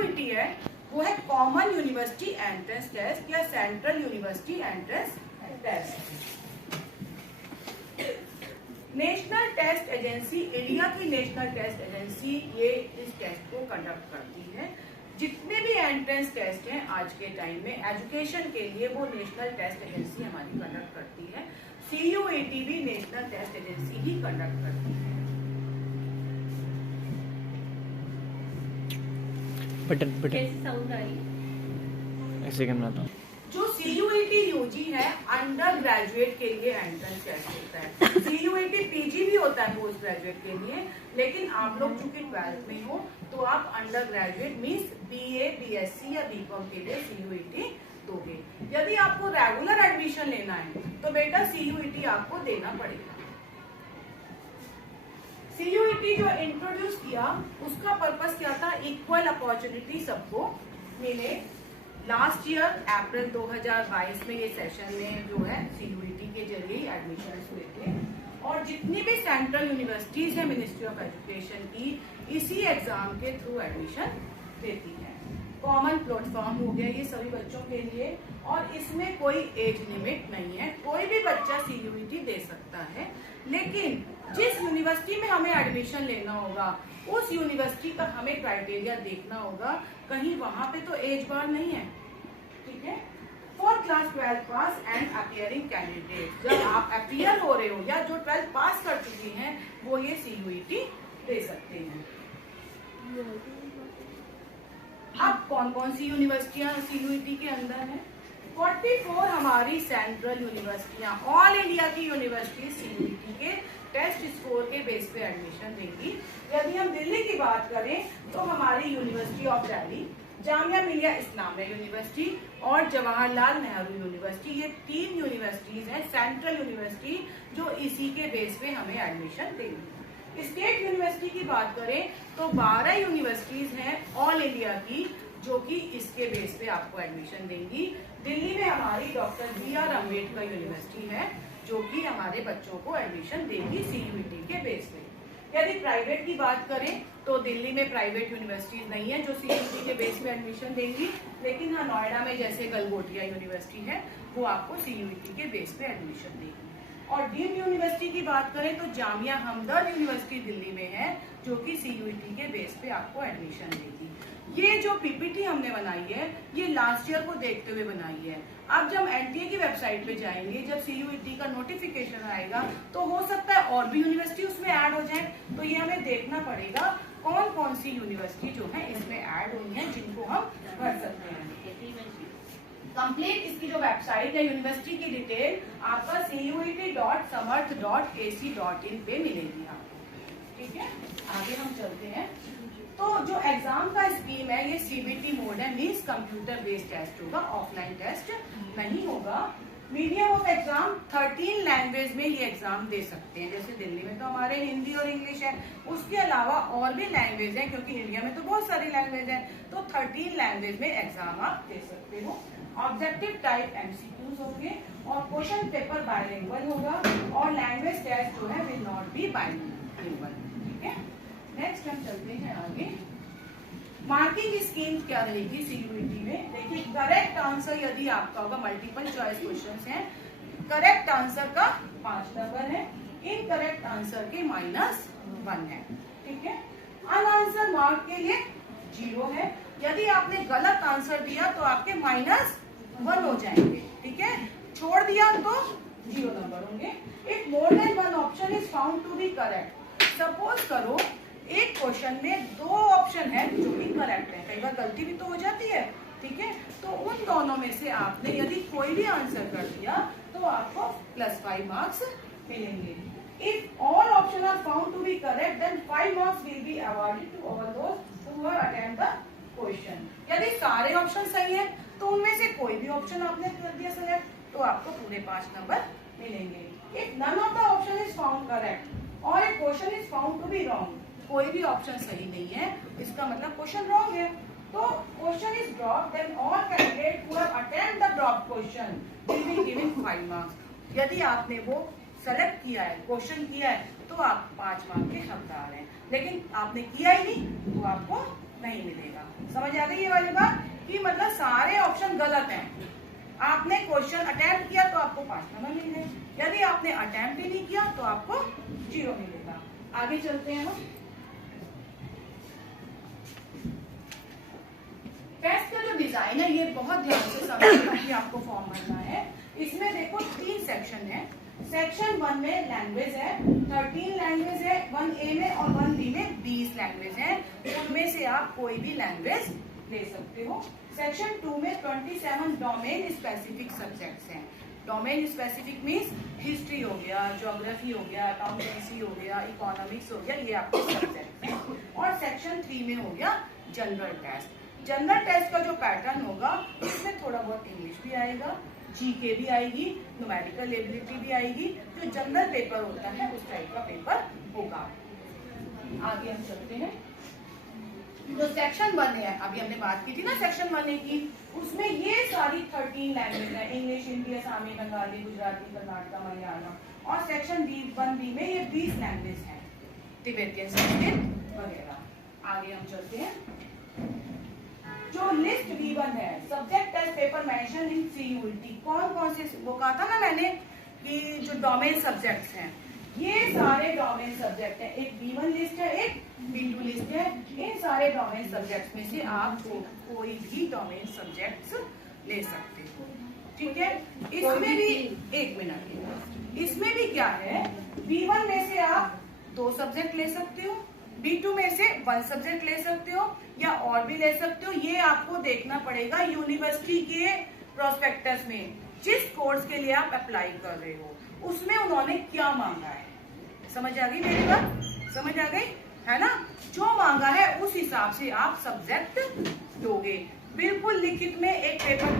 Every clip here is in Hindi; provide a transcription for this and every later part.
सीयूईटी है वो है कॉमन यूनिवर्सिटी एंट्रेंस टेस्ट या central university entrance test. National test agency, India की नेशनल टेस्ट एजेंसी ये इस टेस्ट को कंडक्ट करती है। जितने भी एंट्रेंस टेस्ट हैं आज के टाइम में एजुकेशन के लिए वो नेशनल टेस्ट एजेंसी हमारी कंडक्ट करती है। सीयूईटी भी नेशनल टेस्ट एजेंसी ही कंडक्ट करती है। बटन साउंड आ रही ऐसे करना था। जो सीयूईटी यूजी है अंडर ग्रेजुएट के लिए एंट्रेंस टेस्ट होता है। सीयूईटी पीजी भी होता है पोस्ट ग्रेजुएट के लिए, लेकिन आप लोग चूंकि 12th में हो तो आप under graduate means BA, BSc या बीकॉम के लिए सीयूईटी दोगे। यदि आपको रेगुलर एडमिशन लेना है तो बेटा सीयूईटी आपको देना पड़ेगा। सीयूईटी जो इंट्रोड्यूस किया उसका पर्पस क्या था? इक्वल अपॉर्चुनिटी सबको मिले। लास्ट ईयर अप्रैल 2022 में ये सेशन में जो है सीयूईटी के जरिए एडमिशन हुए थे और जितनी भी सेंट्रल यूनिवर्सिटीज है मिनिस्ट्री ऑफ एजुकेशन की इसी एग्जाम के थ्रू एडमिशन देती है। कॉमन प्लेटफॉर्म हो गया ये सभी बच्चों के लिए और इसमें कोई एज लिमिट नहीं है, कोई भी बच्चा सीयूईटी दे सकता है। लेकिन जिस यूनिवर्सिटी में हमें एडमिशन लेना होगा उस यूनिवर्सिटी का हमें क्राइटेरिया देखना होगा, कहीं वहां पे तो एज बार नहीं है। ठीक है, for class 12 pass and appearing candidate, जब आप अपीयर हो रहे हो या जो 12 पास कर चुकी हैं वो ये सीयूईटी दे सकते हैं। अब कौन कौन सी यूनिवर्सिटियां सीयूईटी के अंदर है? 44 हमारी सेंट्रल यूनिवर्सिटियां, ऑल इंडिया की यूनिवर्सिटी सीयूईटी के टेस्ट स्कोर के बेस पे एडमिशन देंगी। यदि हम दिल्ली की बात करें तो हमारी university of Delhi, Jamia Millia Islamia university और जवाहरलाल नेहरू यूनिवर्सिटी, ये 3 यूनिवर्सिटीज हैं सेंट्रल यूनिवर्सिटी जो इसी के बेस पे हमें एडमिशन देंगी। स्टेट यूनिवर्सिटी की बात करें तो 12 यूनिवर्सिटीज हैं ऑल इंडिया की जो कि इसके बेस पे आपको एडमिशन देंगी। दिल्ली में हमारी डॉक्टर BR अम्बेडकर यूनिवर्सिटी है जो कि हमारे बच्चों को एडमिशन देगी सीयूईटी के बेस पे। यदि प्राइवेट की बात करें तो दिल्ली में प्राइवेट यूनिवर्सिटीज नहीं है जो सीयूईटी के बेस पे एडमिशन देंगी, लेकिन हाँ नोएडा में जैसे गलगोटिया यूनिवर्सिटी है वो आपको सीयूईटी के बेस पे एडमिशन देगी। और डीम्ड यूनिवर्सिटी की बात करें तो जामिया हमदर्द यूनिवर्सिटी दिल्ली में है जो कि सीयूईटी के बेस पे आपको एडमिशन देगी। ये जो पीपीटी हमने बनाई है ये लास्ट ईयर को देखते हुए बनाई है। अब जब एनटीए की वेबसाइट पे जाएंगे, जब सीयूईटी का नोटिफिकेशन आएगा तो हो सकता है और भी यूनिवर्सिटी उसमें ऐड हो जाए, तो ये हमें देखना पड़ेगा कौन कौन सी यूनिवर्सिटी जो है इसमें ऐड हुई है जिनको हम भर सकते हैं। कंप्लीट इसकी जो वेबसाइट है यूनिवर्सिटी की डिटेल आपका cuit.samarth.ac.in पे मिलेगी आपको। ठीक है, आगे हम चलते हैं। तो जो एग्जाम का स्कीम है ये सीबीटी मोड है, मीन्स कंप्यूटर बेस्ड टेस्ट होगा, ऑफलाइन टेस्ट नहीं होगा। मीडियम ऑफ एग्जाम 13 लैंग्वेज में ये एग्जाम दे सकते हैं। जैसे दिल्ली में तो हमारे हिंदी और इंग्लिश है, उसके अलावा और भी लैंग्वेज है क्योंकि इंडिया में तो बहुत सारी लैंग्वेज है, तो 13 लैंग्वेज में एग्जाम आप दे सकते हो। ऑब्जेक्टिव टाइप MCQs होंगे और क्वेश्चन पेपर बाइलिंगुअल होगा और लैंग्वेज टेस्ट जो है विल नॉट बी बाइलिंगुअल। ठीक है, नेक्स्ट हम चलते हैं आगे। मार्किंग स्कीम क्या रहेगी सीयूईटी में? देखिए करेक्ट आंसर यदि आपका होगा, मल्टीपल चॉइस क्वेश्चंस हैं, करेक्ट आंसर का 5 नंबर है, इनकरेक्ट आंसर के -1 है। ठीक है, अनआंसर मार्क के लिए 0 है। यदि आपने गलत आंसर दिया तो आपके -1 हो जाएंगे। ठीक है, छोड़ दिया तो 0 नंबर होंगे। If more than 1 option is found to be correct, suppose करो एक क्वेश्चन में 2 ऑप्शन है जो कि करेक्ट है, कई बार गलती भी तो हो जाती है। ठीक है, तो उन दोनों में से आपने यदि कोई भी आंसर कर दिया तो आपको +5 मार्क्स मिलेंगे। If all option are found to be correct then 5 marks will be awarded to all those who have attempted the question. यदि सारे ऑप्शन सही है तो उनमें से कोई भी ऑप्शन आपने कर दिया सेलेक्ट तो आपको पूरे 5 नंबर मिलेंगे। If none of the option is found correct और a question is found to be wrong, कोई भी ऑप्शन सही नहीं है इसका मतलब क्वेश्चन रॉन्ग है, तो question is drop then all candidate who have attempted the drop question will be given 5 marks. यदि आपने वो सेलेक्ट किया है, क्वेश्चन किया है तो आप 5 मार्क्स के हकदार हैं, लेकिन आपने किया ही नहीं तो आपको नहीं मिलेगा। समझ आ गई ये वाली बात कि मतलब सारे ऑप्शन गलत हैं। आपने क्वेश्चन अटेम्प्ट किया तो आपको 5 नंबर मिलेंगे, यदि आपने अटेम्प्ट ही नहीं किया तो आपको 0 मिलेगा। आगे चलते हैं हम। टेस्ट का जो डिजाइन है ये बहुत ध्यान से समझना कि आपको फॉर्म भरना है। इसमें देखो 3 सेक्शन है। सेक्शन 1 में लैंग्वेज है, 13 लैंग्वेज है 1A में, और 1B में 20 लैंग्वेज है। उनमें से आप कोई भी लैंग्वेज ले सकते हो। सेक्शन 2 में 27 डोमेन स्पेसिफिक सब्जेक्ट्स हैं। डोमेन स्पेसिफिक मीन्स हिस्ट्री हो गया, ज्योग्राफी हो गया, अकाउंटेंसी हो गया, इकोनॉमिक्स हो गया, ये आपके सब्जेक्ट हैं। और सेक्शन 3 में हो गया जनरल टेस्ट। जनरल टेस्ट का जो पैटर्न होगा इसमें थोड़ा बहुत इंग्लिश भी आएगा, जीके भी आएगी, न्यूमेरिकल एबिलिटी भी आएगी। जो जनरल पेपर होता है उस टाइप का पेपर होगा। आगे हम चलते हैं। जो सेक्शन 1 है, अभी हमने बात की थी ना सेक्शन 1A की, उसमें ये सारी 13 लैंग्वेज है, इंग्लिश, हिंदी, असमी, बंगाली, गुजराती, कर्नाटक, मलयालम। और सेक्शन 1B में ये 20 लैंग्वेज है, तिब्बतियन, संस्कृत वगैरह। आगे हम चलते हैं। जो लिस्ट B1 है, subject test paper mention in CUET, कौन कौन से, वो कहा था ना मैंने कि जो डोमेन सब्जेक्ट्स हैं, ये सारे डोमेन सब्जेक्ट हैं। एक B1 लिस्ट है, एक B2 लिस्ट है। इन सारे डोमेन सब्जेक्ट्स में से आप कोई भी डोमेन सब्जेक्ट्स ले सकते हो, ठीक है। इसमें भी 1 मिनट, इसमें भी क्या है, B1 में से आप 2 सब्जेक्ट ले सकते हो, B2 में से 1 सब्जेक्ट ले सकते हो, या और भी ले सकते हो। ये आपको देखना पड़ेगा यूनिवर्सिटी के प्रोस्पेक्टस में, जिस कोर्स के लिए आप अप्लाई कर रहे हो उसमें उन्होंने क्या मांगा है। समझ आ गई मेरी बात? समझ आ गई है ना? जो मांगा है उस हिसाब से आप सब्जेक्ट लोगे। बिल्कुल लिखित में एक पेपर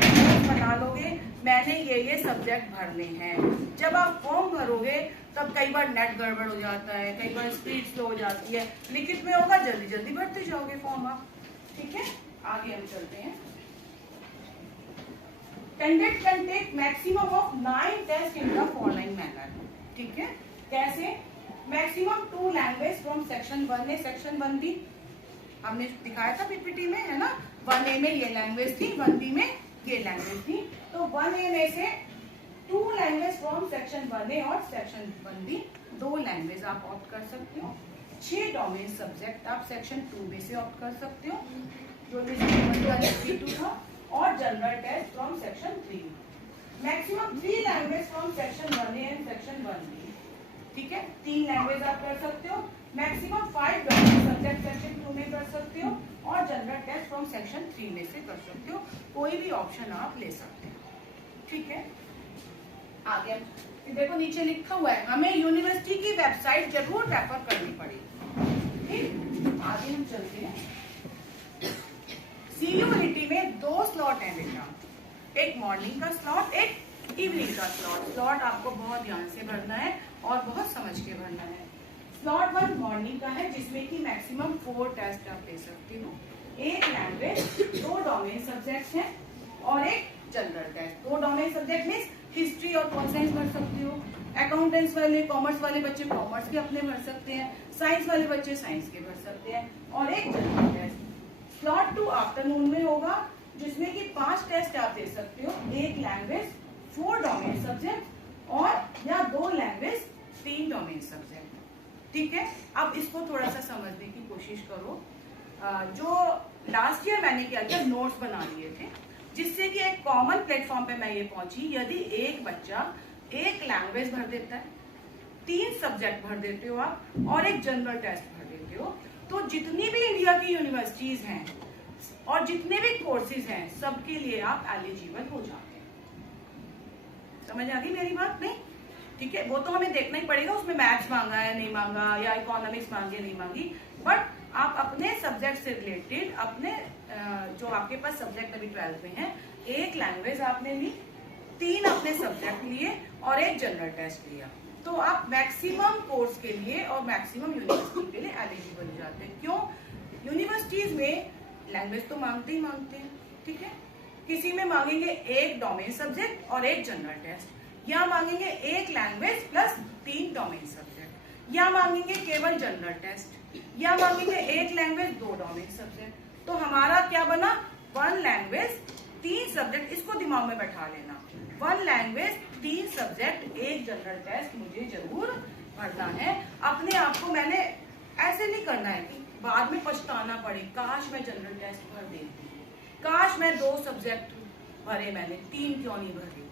बना लोगे, मैंने ये सब्जेक्ट भरने हैं। जब आप फॉर्म भरोगे तब कई बार नेट गड़बड़ हो जाता है, कई बार स्पीड स्लो हो जाती है। लिखित में होगा, जल्दी जल्दी भरते जाओगे फॉर्म आप, ठीक है। आगे हम चलते हैं। Candidate can take maximum of 9 test in the following manner, ठीक है। कैसे? Maximum 2 language from section 1A, section 1B हमने दिखाया था पीपीटी में, है ना। 1A में ये लैंग्वेज थी, 1B में ये लैंग्वेज थी। तो 1A में से 2 लैंग्वेज फ्रॉम सेक्शन 1A और सेक्शन 1B, 2 लैंग्वेज आप ऑप्ट कर सकते हो। 6 डोमेन सब्जेक्ट आप सेक्शन 2 में से ऑप्ट कर सकते हो, जो B2 था, और general test from section 3। Maximum 3 language from section 1A and section 1B, ठीक है। 3 लैंग्वेज आप कर सकते हो। मैक्सिमम 5 डोमेन सब्जेक्ट सेक्शन 2 में कर सकते हो, और जनरल टेस्ट फ्रॉम सेक्शन 3 में से कर सकते हो। कोई भी ऑप्शन आप ले सकते हो, ठीक है। आगे देखो नीचे लिखा हुआ है, हमें यूनिवर्सिटी की वेबसाइट जरूर रेफर करनी पड़ेगी, ठीक। आगे हम चलते हैं। CUET में 2 स्लॉट है बेटा, एक मॉर्निंग का स्लॉट, एक इवनिंग का स्लॉट। स्लॉट आपको बहुत ध्यान से भरना है और बहुत समझ के भरना है। स्लॉट 1 मॉर्निंग का है, जिसमें कि मैक्सिमम 4 टेस्ट आप ले सकते हो। एक लैंग्वेज, 2 डोमेन सब्जेक्ट्स हैं, और एक general test. 2 domain subject means history और पॉल साइंस भर सकते हो। अकाउंटेंट्स वाले, कॉमर्स वाले बच्चे कॉमर्स के अपने भर सकते हैं, साइंस वाले बच्चे साइंस के भर सकते हैं, और एक जनरल टेस्ट। स्लॉट 2 आफ्टरनून में होगा, जिसमें कि 5 टेस्ट आप दे सकते हो। एक लैंग्वेज, 4 डोमेन सब्जेक्ट, और या 2 लैंग्वेज, 3 डोमेन सब्जेक्ट, ठीक है। अब इसको थोड़ा सा समझने की कोशिश करो। जो लास्ट ईयर मैंने क्या किया, नोट्स बना लिए थे, जिससे कि एक कॉमन प्लेटफॉर्म पे मैं ये पहुंची। यदि एक बच्चा एक लैंग्वेज भर देता है, 3 सब्जेक्ट भर देते हो आप, और एक जनरल टेस्ट भर देते हो, तो जितनी भी इंडिया की यूनिवर्सिटीज हैं और जितने भी कोर्सेज हैं, सबके लिए आप एलिजिबल हो जाते हैं। समझ आ गई मेरी बात? नहीं, ठीक है। वो तो हमें देखना ही पड़ेगा, उसमें मैथ्स मांगा है नहीं मांगा, या इकोनॉमिक्स मांगी नहीं मांगी, बट आप अपने सब्जेक्ट से रिलेटेड, अपने जो आपके पास सब्जेक्ट अभी 12th में है, एक लैंग्वेज आपने ली, 3 अपने सब्जेक्ट लिए, और एक जनरल टेस्ट लिया, तो आप मैक्सिमम कोर्स के लिए और मैक्सिमम यूनिवर्सिटी के लिए एलिजिबल हो जाते हैं। क्यों? यूनिवर्सिटीज में लैंग्वेज तो मांगते ही मांगते हैं, ठीक है। किसी में मांगेंगे एक डोमेन सब्जेक्ट और एक जनरल टेस्ट, या मांगेंगे एक लैंग्वेज प्लस 3 डोमेन सब्जेक्ट, या मांगेंगे केवल जनरल टेस्ट, या मांगेंगे एक लैंग्वेज 2 डोमेन सब्जेक्ट। तो हमारा क्या बना, 1 लैंग्वेज 3 सब्जेक्ट, इसको दिमाग में बैठा लेना। 1 लैंग्वेज 3 सब्जेक्ट 1 जनरल टेस्ट मुझे जरूर भरना है। अपने आप को मैंने ऐसे नहीं करना है कि बाद में पछताना पड़े, काश मैं जनरल टेस्ट भर देती, काश मैं 2 सब्जेक्ट भरे, मैंने 3 क्यों नहीं भरे।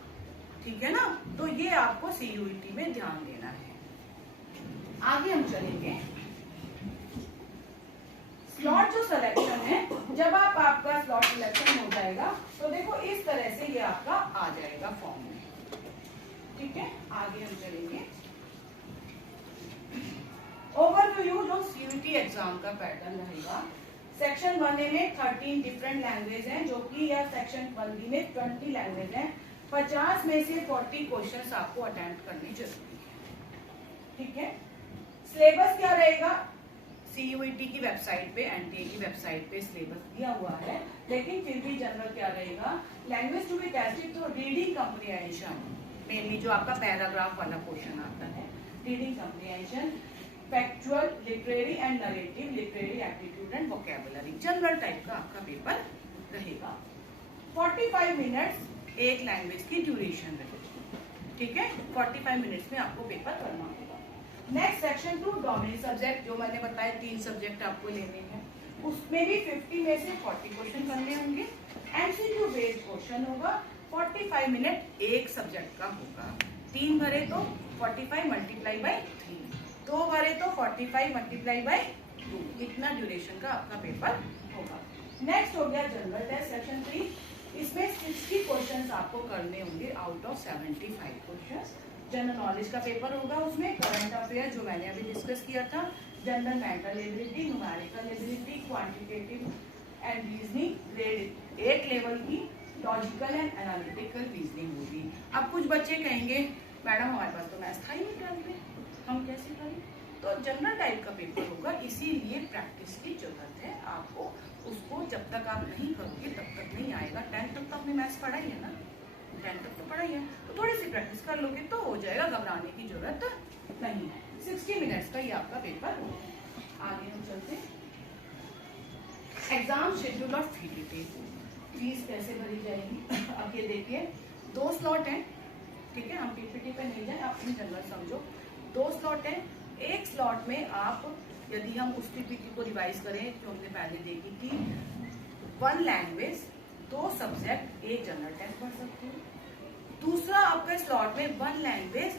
ठीक है ना, तो ये आपको CUET में ध्यान देना है। आगे हम चलेंगे। स्लॉट जो सिलेक्शन है, जब आपका स्लॉट सिलेक्शन हो जाएगा तो देखो इस तरह से ये आपका आ जाएगा फॉर्म में। ठीक है, आगे हम चलेंगे। ओवरव्यू जो CUET एग्जाम का पैटर्न रहेगा, सेक्शन 1A में 13 डिफरेंट लैंग्वेज हैं, जो कि या सेक्शन 1B में 20 लैंग्वेज हैं। 50 में से 40 क्वेश्चंस आपको अटेम्प्ट करनी जरूरी है। ठीक है, सिलेबस क्या रहेगा, CUET की वेबसाइट पे, NTA की वेबसाइट पे सिलेबस दिया हुआ है, लेकिन फिर भी जनरल क्या रहेगा, लैंग्वेज टू बी टेस्टेड, तो रीडिंग कम्प्रिहेंशन मेनली जो आपका पैराग्राफ वाला क्वेश्चन आता है, reading comprehension, factual, literary and narrative, literary aptitude and vocabulary, general type का आपका पेपर रहेगा। 45 मिनट्स एक लैंग्वेज की ड्यूरेशन रहेगी। ठीक है, 45 मिनट्स में आपको पेपर करना होगा। नेक्स्ट सेक्शन 2 डोमेन सब्जेक्ट, जो मैंने बताया 3 सब्जेक्ट आपको लेने हैं, उसमें भी 50 में से 40 क्वेश्चन करने होंगे। MCQ बेस्ड क्वेश्चन होगा, 45 मिनट एक सब्जेक्ट का होगा। 3 भरे तो 45 मल्टीप्लाई बाई 3, 2 भरे तो 45 मल्टीप्लाई बाई 2, इतना ड्यूरेशन का आपका पेपर होगा। नेक्स्ट हो गया जनरल टेस्ट सेक्शन 3, इसमें 60 क्वेश्चंस आपको करने होंगे out of 75 questions. General knowledge का पेपर होगा, उसमें करंट अफेयर जो मैंने अभी डिस्कस किया था, general mental ability, numerical ability, quantitative and reasoning, grade 8 level की लॉजिकल एंड एनालिटिकल रीजनिंग होगी। अब कुछ बच्चे कहेंगे मैडम हमारे पास तो मैथ्स था ही नहीं 12th में, हम कैसे करें, तो जनरल टाइप का पेपर होगा, इसीलिए प्रैक्टिस की जरूरत है आपको। उसको जब तक आप नहीं करोगे तब तक नहीं आएगा। 10th तक तो आपने मैथ्स पढ़ा ही है ना, 10th तक तो पढ़ा ही है, तो थोड़ी सी प्रैक्टिस कर लोगे तो हो जाएगा, घबराने की जरूरत नहीं है। 60 मिनट्स का ये आपका पेपर होगा। आगे हम चलते हैं। एग्जाम शेड्यूल और फी डिटेल, फीस कैसे भरी जाएगी। अब ये देखिए 2 स्लॉट हैं, ठीक है, हम PPT पे नहीं जाए, आप इन जनरल समझो। 2 स्लॉट हैं, एक स्लॉट में आप, यदि हम उस PPT को रिवाइज करें जो हमने पहले देखी थी, 1 लैंग्वेज 2 सब्जेक्ट 1 जनरल टेस्ट पढ़ सकते हो। दूसरा आपके स्लॉट में 1 लैंग्वेज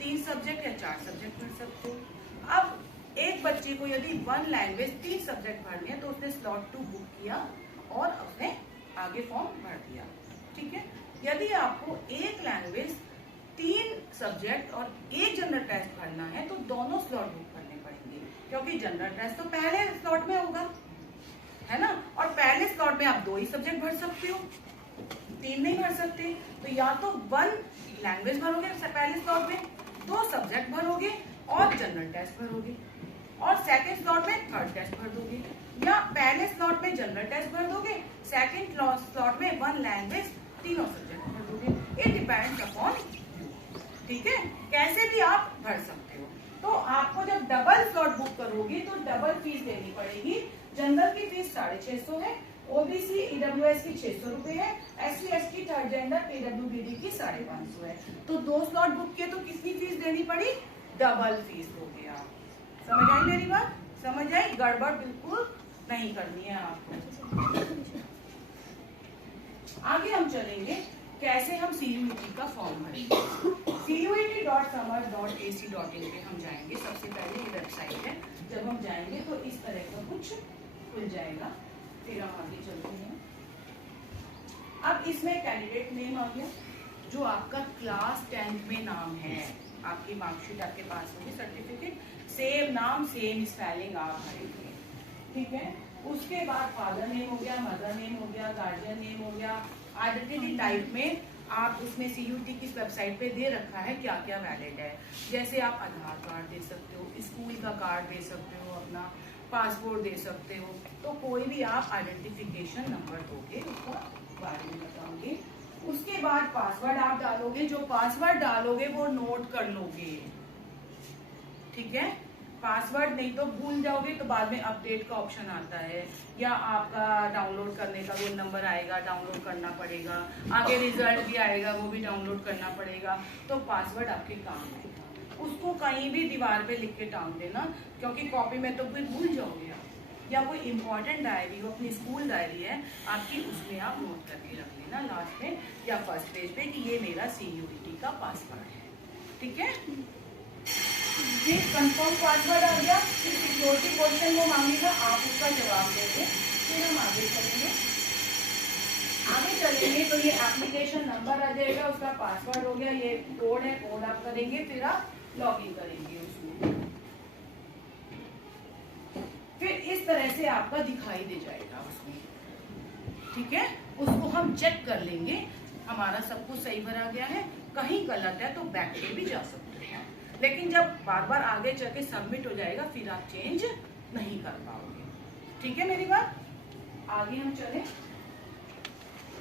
3 सब्जेक्ट या 4 सब्जेक्ट पढ़ सकते हो। अब एक बच्चे को यदि 1 लैंग्वेज 3 सब्जेक्ट भरनी है तो उसने स्लॉट 2 बुक किया और उसने आगे फॉर्म भर दिया। ठीक है, यदि आपको 1 लैंग्वेज 3 सब्जेक्ट और 1 जनरल टेस्ट भरना है तो दोनों स्लॉट बुक करने पड़ेंगे, क्योंकि जनरल टेस्ट तो पहले स्लॉट में होगा, है ना, और पहले स्लॉट में आप 2 ही सब्जेक्ट भर सकते हो, 3 नहीं भर सकते। तो या तो 1 लैंग्वेज भरोगे पहले स्लॉट में, 2 सब्जेक्ट भरोगे और जनरल टेस्ट भरोगे, और सेकंड स्लॉट में 3rd टेस्ट भर दोगे, या पहले स्लॉट में जनरल टेस्ट भर दोगे, सेकंड स्लॉट में 1 लैंग्वेज 3 सब्जेक्ट भर दोगे। It depends upon you. ठीक है, कैसे भी आप भर सकते हो। तो आपको जब डबल स्लॉट बुक करोगे तो डबल फीस देनी पड़ेगी। जनरल की फीस 650 है, OBC EWS की 600 रुपए है, SC ST 3rd gender PWBD की 550 है। तो 2 स्लॉट बुक किए तो कितनी फीस देनी पड़ी, डबल फीस दोगे आप। समझ आई मेरी बात, समझ आई, गड़बड़ बिल्कुल नहीं करनी है आपको। आगे हम चलेंगे कैसे हम CUET का फॉर्म भरेंगे। CUET.samar.ac.in पे हम जाएंगे, सबसे पहले ये वेबसाइट है, जब हम जाएंगे तो इस तरह का कुछ खुल जाएगा, फिर हम आगे चलते हैं। अब इसमें कैंडिडेट नेम आ गया, जो आपका क्लास 10th में नाम है, आपकी मार्कशीट आपके पास होगी, सर्टिफिकेट, सेम नाम सेम स्पेलिंग आप भरेंगे। ठीक है, उसके बाद फादर नेम हो गया, मदर नेम हो गया, गार्जियन नेम हो गया। आइडेंटिटी टाइप में आप उसमें CUET की वेबसाइट पे दे रखा है क्या क्या वैलिड है, जैसे आप आधार कार्ड दे सकते हो, स्कूल का कार्ड दे सकते हो, अपना पासपोर्ट दे सकते हो, तो कोई भी आप आइडेंटिफिकेशन नंबर दोगे, उसका बारे में बताऊंगी। उसके बाद पासवर्ड आप डालोगे, जो पासवर्ड डालोगे वो नोट कर लोगे। ठीक है, पासवर्ड नहीं तो भूल जाओगे तो बाद में अपडेट का ऑप्शन आता है, या आपका डाउनलोड करने का रोल नंबर आएगा, डाउनलोड करना पड़ेगा, आगे रिजल्ट भी आएगा वो भी डाउनलोड करना पड़ेगा, तो पासवर्ड आपके काम आएगा। उसको कहीं भी दीवार पे लिख के टांग देना, क्योंकि कॉपी में तो फिर भूल जाओगे आप। या कोई इंपॉर्टेंट डायरी हो, अपनी स्कूल डायरी है आपकी, उसमें आप नोट करके रख लेना लास्ट में या फर्स्ट पेज पे कि ये मेरा CUET का पासवर्ड है। ठीक है, ये कंफर्म पासवर्ड आ गया। फिर सिक्योरिटी क्वेश्चन वो मांगेगा, आप उसका जवाब देंगे, फिर हम आगे चलेंगे तो ये एप्लीकेशन नंबर आ जाएगा, उसका पासवर्ड हो गया, ये कोड है, कोड आप करेंगे, फिर आप लॉगिन करेंगे उसमें। फिर इस तरह से आपका दिखाई दे जाएगा उसमें। ठीक है, उसको हम चेक कर लेंगे, हमारा सब कुछ सही भरा गया है, कहीं गलत है तो बैक पे भी जा सकते हैं, लेकिन जब बार बार आगे चल के सबमिट हो जाएगा फिर आप चेंज नहीं कर पाओगे। ठीक है मेरी बात, आगे हम चले।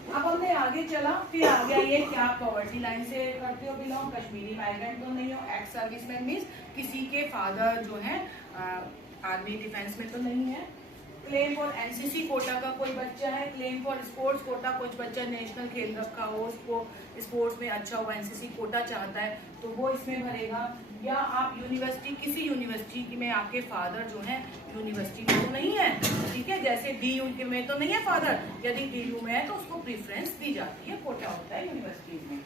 अब हमने आगे चला, फिर आ गया ये क्या पॉवर्टी लाइन से करते हो बिलोंग, कश्मीरी माइग्रेंट तो नहीं हो, एक्स सर्विसमैन मीन्स किसी के फादर जो है आर्मी डिफेंस में तो नहीं है, क्लेम फॉर NCC कोटा का कोई बच्चा है, क्लेम फॉर स्पोर्ट्स कोटा कुछ बच्चा नेशनल खेल रखा हो, उसको स्पोर्ट्स में अच्छा हो, NCC कोटा चाहता है तो वो इसमें भरेगा। या आप यूनिवर्सिटी, किसी यूनिवर्सिटी में आपके फादर जो है यूनिवर्सिटी में तो नहीं है, ठीक है, जैसे DU में तो नहीं है फादर, यदि DU में है तो उसको प्रेफरेंस दी जाती है, कोटा होता है यूनिवर्सिटी में।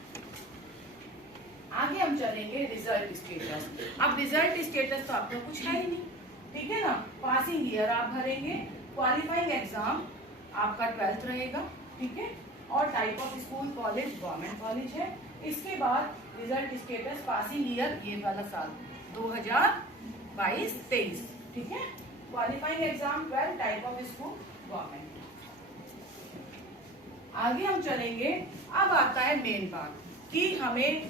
आगे हम चलेंगे रिजल्ट स्टेटस। अब रिजल्ट स्टेटस तो आपका कुछ है ही नहीं, ठीक है ना, पासिंग ईयर आप भरेंगे, क्वालिफाइंग एग्जाम आपका 12th रहेगा, ठीक है, और type of school college government college है। इसके बाद रिजल्ट स्टेटस पासिंग ईयर ये वाला साल 2022-23, ठीक है, qualifying exam 12, type of school government. आगे हम चलेंगे, अब आता है मेन बात कि हमें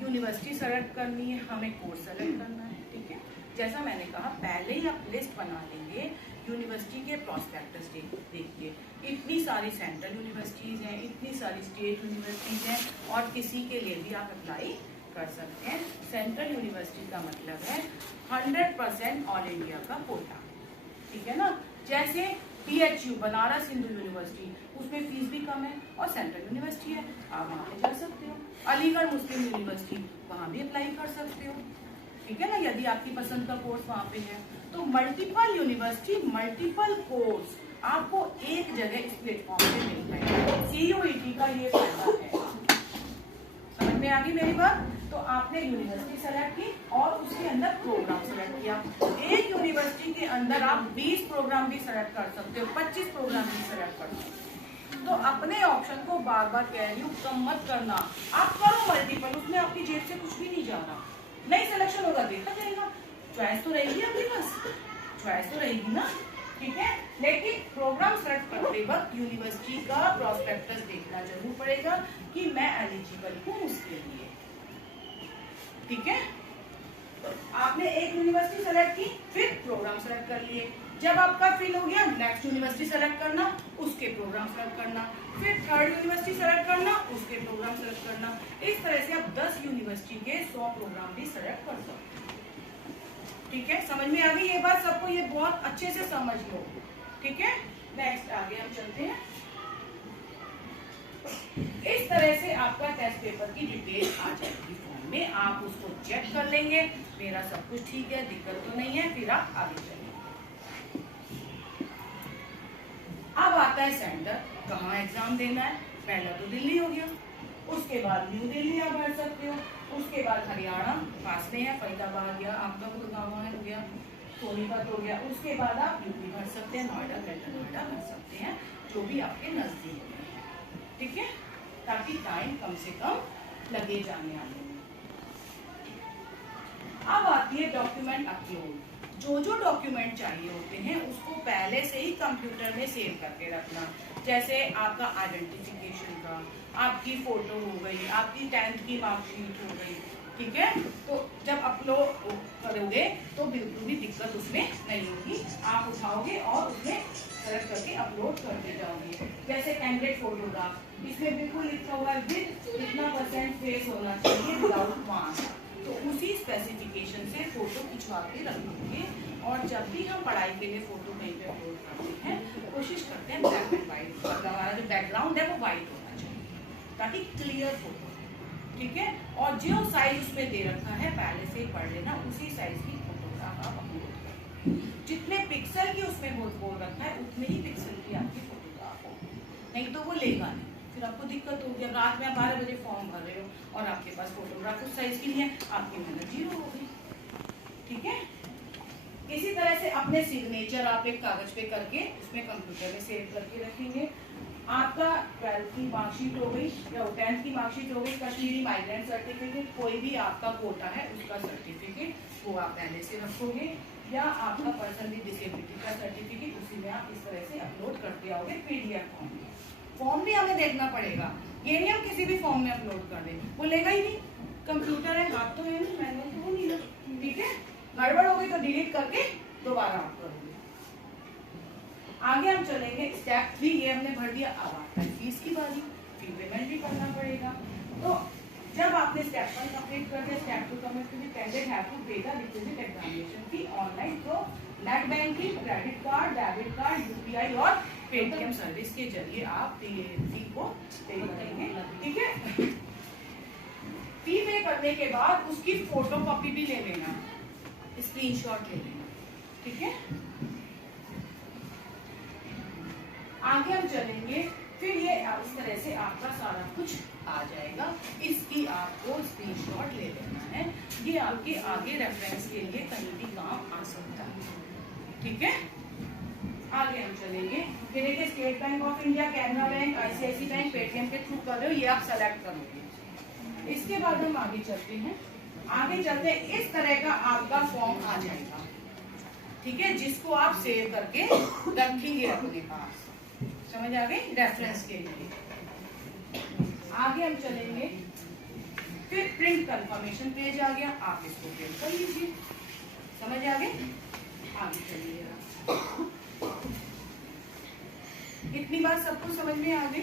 यूनिवर्सिटी सेलेक्ट करनी है, हमें कोर्स सेलेक्ट करना है, ठीक है। जैसा मैंने कहा पहले ही आप लिस्ट बना लेंगे, यूनिवर्सिटी के प्रोस्पेक्टस देखिए, इतनी सारी सेंट्रल यूनिवर्सिटीज हैं, इतनी सारी स्टेट यूनिवर्सिटीज हैं, और किसी के लिए भी आप अप्लाई कर सकते हैं। सेंट्रल यूनिवर्सिटी का मतलब है 100% ऑल इंडिया का कोटा, ठीक है ना। जैसे BHU बनारस हिंदू यूनिवर्सिटी, उसमें फीस भी कम है और सेंट्रल यूनिवर्सिटी है, आप वहाँ पे जा सकते हो। अलीगढ़ मुस्लिम यूनिवर्सिटी, वहाँ भी अप्लाई कर सकते हो, ठीक है ना, यदि आपकी पसंद का कोर्स वहाँ पे है। तो मल्टीपल यूनिवर्सिटी, मल्टीपल कोर्स आपको एक जगह इस प्लेटफॉर्म पे मिलता है। CUET का ये फायदा है, समझ में आ गई मेरी बात। तो आपने यूनिवर्सिटी सेलेक्ट की और उसके अंदर प्रोग्राम सेलेक्ट किया। एक यूनिवर्सिटी के अंदर आप 20 प्रोग्राम भी सेलेक्ट कर सकते हो, 25 प्रोग्राम भी सेलेक्ट कर सकते हो। तो अपने ऑप्शन को बार बार कह रही हूँ कम मत करना, आप करो मल्टीपल, उसमें आपकी जेब से कुछ भी नहीं जा रहा। नहीं सिलेक्शन होगा देखा जाएगा, चॉइस तो रहेगी आपके पास, चॉइस तो रहेगी ना, ठीक है। लेकिन प्रोग्राम सेलेक्ट करते वक्त यूनिवर्सिटी का प्रोस्पेक्टस देखना जरूर पड़ेगा कि मैं एलिजिबल हूँ उसके लिए, ठीक है। तो आपने एक यूनिवर्सिटी सेलेक्ट की, फिर प्रोग्राम सेलेक्ट कर लिए, जब आपका फिल हो गया नेक्स्ट यूनिवर्सिटी सेलेक्ट करना, उसके प्रोग्राम सेलेक्ट करना, फिर थर्ड यूनिवर्सिटी सेलेक्ट करना, उसके प्रोग्राम सेलेक्ट करना। इस तरह से आप 10 यूनिवर्सिटी के 100 प्रोग्राम भी सेलेक्ट कर सकते हैं, ठीक है। समझ में आ गई ये बात सबको, ये बहुत अच्छे से समझ लो, ठीक है। नेक्स्ट आगे हम चलते हैं। इस तरह से आपका टेस्ट पेपर की डिटेल आ जाएगी फॉर्म में, आप उसको चेक कर लेंगे, मेरा सब कुछ ठीक है, दिक्कत तो नहीं है, फिर आप आगे चलेंगे। अब आता है सेंटर, कहाँ एग्जाम देना है। पहला तो दिल्ली हो गया, उसके बाद न्यू दिल्ली आप भर सकते हो, उसके बाद हरियाणा पास में है, फरीदाबाद या आपका गुड़गांव हो गया, सोनीपत हो गया, उसके बाद आप यूपी भर सकते हैं, नोएडा ग्रेटर नोएडा भर सकते हैं, जो भी आपके नजदीक में है, ठीक है, ताकि टाइम कम से कम लगे जाने आने में। अब आती है डॉक्यूमेंट अपलोड। जो डॉक्यूमेंट चाहिए होते हैं उसको पहले से ही कंप्यूटर में सेव करके रखना, जैसे आपका आइडेंटिफिकेशन का, आपकी फोटो हो गई, आपकी 10th की मार्कशीट हो गई, ठीक है। तो जब अपलोड करोगे तो बिल्कुल भी दिक्कत उसमें नहीं होगी, आप उठाओगे और उसमें सेलेक्ट करके अपलोड करते जाओगे। जैसे कैंडिडेट फोटोग्राफ, इसमें बिल्कुल लिखा हुआ है विद इतना % फेस होना चाहिए विदाउट मास्क, तो उसी स्पेसिफिकेशन से फोटो खिंचवा के रखेंगे। और जब भी हम पढ़ाई के लिए फोटो कहीं पे अपलोड करते हैं कोशिश करते हैं ब्लैक एंड व्हाइट, मतलब हमारा जो बैकग्राउंड है वो व्हाइट होना चाहिए ताकि क्लियर फोटो, ठीक है। और जो साइज उसमें दे रखा है पहले से ही पढ़ लेना, उसी साइज की फोटोग्राफ आप अपलोड करें। जितने पिक्सल की उसमें बोल रखा है उतने ही पिक्सल की आपकी फोटोग्राफ हो, नहीं तो वो लेगा नहीं, फिर आपको दिक्कत होगी। अब रात में आप 12 बजे फॉर्म भर रहे हो और आपके पास फोटोग्राफ उस साइज की नहीं है, आपकी मेहनत जीरो होगी, ठीक है। इसी तरह से अपने सिग्नेचर आप एक कागज पे करके उसमें कंप्यूटर में सेव करके रखेंगे। आपका 12th की मार्कशीट हो गई या 10th की मार्कशीट हो गई, कश्मीरी माइग्रेंट सर्टिफिकेट, कोई भी आपका कोटा है उसका सर्टिफिकेट वो आप पहले से रखोगे, या आपका पर्सन विद डिसेबिलिटी का सर्टिफिकेट उसी में आप इस तरह से अपलोड करते आओगे पीडीएफ फॉर्म में। फॉर्म भी हमें देखना पड़ेगा, ये नहीं हम किसी भी फॉर्म में अपलोड कर दें, वो लेगा ही नहीं, कंप्यूटर है, हाथ तो है नहीं, मैनुअल तो नहीं ना, ठीक है। गड़बड़ हो गई तो डिलीट करके दोबारा आप करोगे। आगे हम चलेंगे स्टेप 3, ये हमने भर दिया। अब आपका फीस की बारी, फी पेमेंट भी करना पड़ेगा। तो जब आपने स्टेप 1 कंप्लीट कर दिया, स्टेप 2 कंप्लीट कर दिया, कैंडिडेट हैव टू पे the requisite examination fee online through net banking, credit card, debit card, UPI और पेटीएम सर्विस के जरिए आप फी को पे करेंगे, ठीक है। फी पे करने के बाद उसकी फोटो कॉपी भी ले लेना, स्क्रीनशॉट ले लेना, ठीक है। आगे हम चलेंगे, फिर ये इस तरह से आपका सारा कुछ आ जाएगा, इसकी आपको स्क्रीनशॉट ले लेना है, ये आपके आगे रेफरेंस के लिए कहीं भी काम आ सकता है, ठीक है। आगे हम चलेंगे, फिर देखिए State Bank of India, Canara bank, ICICI bank, Paytm के थ्रू कर रहे हो, ये आप सेलेक्ट करोगे। इसके बाद हम आगे चलते हैं, आगे चलते इस तरह का आपका फॉर्म आ जाएगा, ठीक है, जिसको आप सेव करके रखेंगे अपने पास, समझ आ गई, रेफरेंस के लिए। आगे हम चलेंगे, फिर प्रिंट कंफर्मेशन पेज आ गया, आप इसको प्रिंट कर लीजिए, समझ आ गए। आगे चलिएगा, इतनी बात सबको समझ में आ गई।